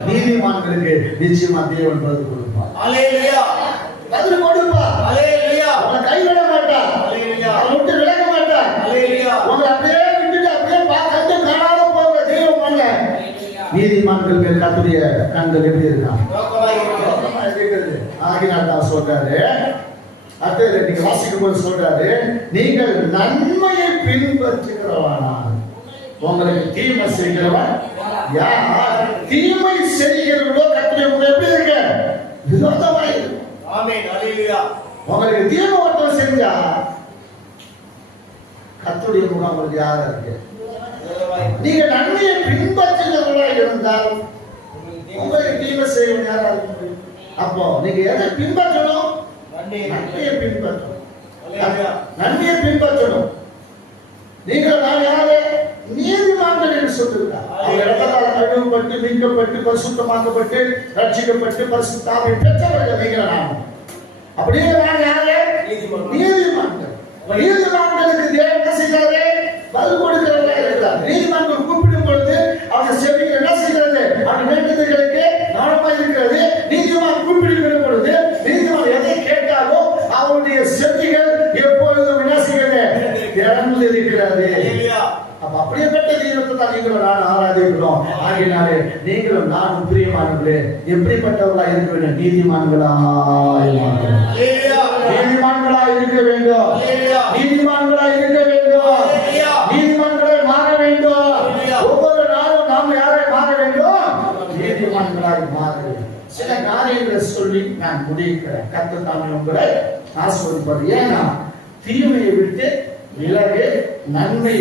நீதிமான்களுக்கு நிச்சயமா தேவன் பதில் கொடுப்பார். அல்லேலூயா. பதில் கொடுப்பார். அல்லேலூயா. உங்களை கைவிட மாட்டார். அல்லேலூயா. உங்களை விட்டு விலக மாட்டார். அல்லேலூயா. உங்களை அப்படியே விட்டுட்டு அப்படியே கண்டு காணாத போகிற தெய்வம் அல்ல. நீதிமான்களுக்கு கர்த்தருடைய கண்கள் எப்படி இருக்கான்? இருக்கிறது. ஆகினால் தான் சொல்றாரு, அடுத்தது நீங்க வாசிக்கும் போது சொல்றாரு, நீங்கள் நன்மையை பின்பற்றுகிறவனால் உங்களுக்கு தீமை செய்கிறவன் யார்? தீமை செய்கிறவர்களோ கர்த்தருடைய முறை எப்படி இருக்கு? விரோதமாய் இருக்கு. ஆமென். அல்லேலூயா. உங்களுக்கு தீமை ஒருத்தர் செஞ்சா கர்த்தருடைய முகம் உங்களுக்கு யாரா இருக்கு? நீங்க நன்மையை பின்பற்றுகிறவர்களா இருந்தால் உங்களுக்கு தீமை செய்வன் யாரா இருக்கு? அப்போ நீங்க எதை பின்பற்றணும்? நன்மையை பின்பற்றணும். நன்மையை பின்பற்றணும். நீங்கள் நான் யாரு? நீதிமான்கள் என்று சொல்லுகிறார். அவர் இடத்தால் கழுவப்பட்டு மீட்கப்பட்டு பரிசுத்தமாக்கப்பட்டு ரட்சிக்கப்பட்டு பரிசுத்தாவை பெற்றவர்கள் நீங்கள் நான். அப்படியே நான் யாரு? நீதிமான்கள். நீதிமான்களுக்கு தேவன் என்ன செய்கிறாரு? பதில் கொடுக்கிறவர்களா இருக்கிறார். நீதிமான்கள் கூப்பிடும் பொழுது அவங்க செவிகள் என்ன செய்கிறது? அந்த வேண்டுதல்களுக்கு நாணமாய் இருக்கிறது. நீதிமான் கூப்பிடுகிற பொழுது நீதிமான் எதை கேட்டாலோ அவருடைய செவிகள் எப்பொழுதும் என்ன செய்கிறது? திறந்து இருக்கிறது. அப்ப அப்படியேப்பட்ட தெய்வத்தை தான் நீங்களும் நான் ஆராதிக்கிறோம். ஆகினாலே நீங்களும் நானும் பிரியமானவர்களே எப்படிப்பட்டவர்களா இருக்க வேண்டும்? நீதிமான்களாய் நீதிமான்களாய் இருக்க வேண்டும். நீதிமான்களாய் இருக்க வேண்டும். நீதிமான்களாய் மாற வேண்டும். ஒவ்வொரு நாளும் நாம் யாரை மாற வேண்டும்? நீதிமான்களாய் மாற வேண்டும். சில காரியங்களை சொல்லி நான் முடிக்கிறேன். கர்த்தர் தாமே உங்களை ஆசீர்வதிப்பார். ஏன்னா தீமையை விட்டு விலகு, நன்மை